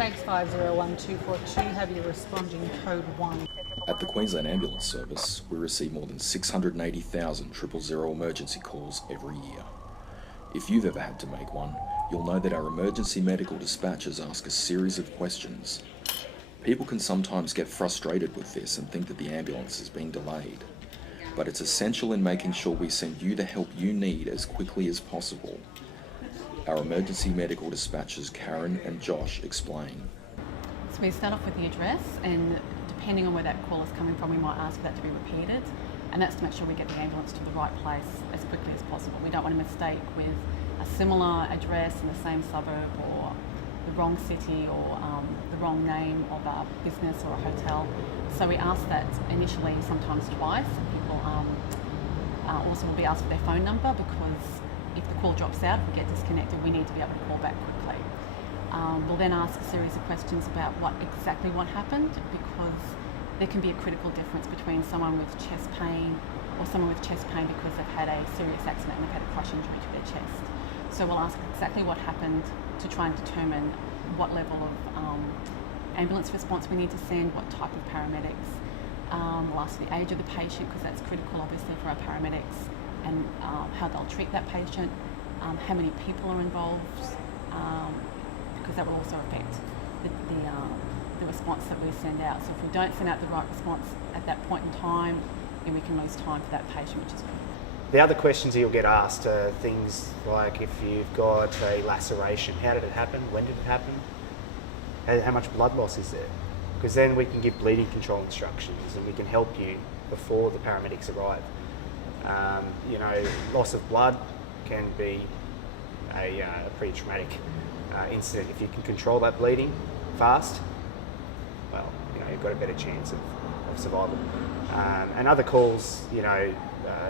HLTAID011 have you responding code 1. At the Queensland Ambulance Service, we receive more than 680,000 000 emergency calls every year. If you've ever had to make one, you'll know that our emergency medical dispatchers ask a series of questions. People can sometimes get frustrated with this and think that the ambulance is being delayed. But it's essential in making sure we send you the help you need as quickly as possible. Our emergency medical dispatchers Karen and Josh explain. So we start off with the address, and depending on where that call is coming from, we might ask for that to be repeated, and that's to make sure we get the ambulance to the right place as quickly as possible. We don't want to mistake with a similar address in the same suburb, or the wrong city, or the wrong name of a business or a hotel. So we ask that initially, sometimes twice. People also will be asked for their phone number, because if the call drops out, if we get disconnected, we need to be able to call back quickly. We'll then ask a series of questions about what happened, because there can be a critical difference between someone with chest pain or someone with chest pain because they've had a serious accident and they've had a crush injury to their chest. So we'll ask exactly what happened to try and determine what level of ambulance response we need to send, what type of paramedics. We'll ask the age of the patient, because that's critical obviously for our paramedics, and how they'll treat that patient, how many people are involved, because that will also affect the response that we send out. So if we don't send out the right response at that point in time, then we can lose time for that patient, which is critical. The other questions you'll get asked are things like, if you've got a laceration, how did it happen? When did it happen? How much blood loss is there? Because then we can give bleeding control instructions, and we can help you before the paramedics arrive. Loss of blood can be a pretty traumatic incident. If you can control that bleeding fast, well, you've got a better chance of survival. And other calls,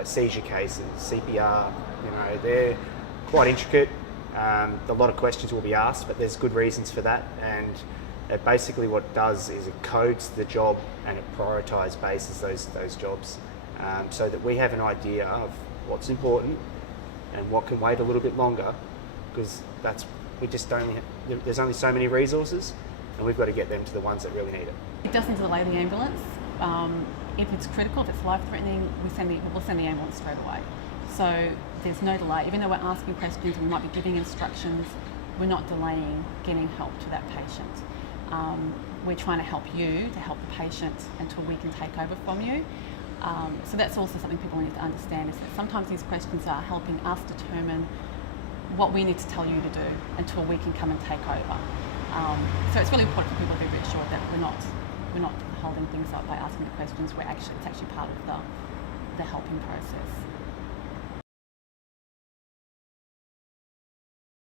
seizure cases, CPR, they're quite intricate. A lot of questions will be asked, but there's good reasons for that. And basically what it does is it codes the job, and it prioritised bases those jobs, so that we have an idea of what's important and what can wait a little bit longer, because there's only so many resources, and we've got to get them to the ones that really need it. It doesn't delay the ambulance. If it's critical, if it's life-threatening, we'll send the ambulance straight away. So there's no delay. Even though we're asking questions and we might be giving instructions, we're not delaying getting help to that patient. We're trying to help you to help the patient until we can take over from you. So that's also something people need to understand, is that sometimes these questions are helping us determine what we need to tell you to do until we can come and take over. So it's really important for people to be reassured that we're not holding things up by asking the questions. It's actually part of the helping process.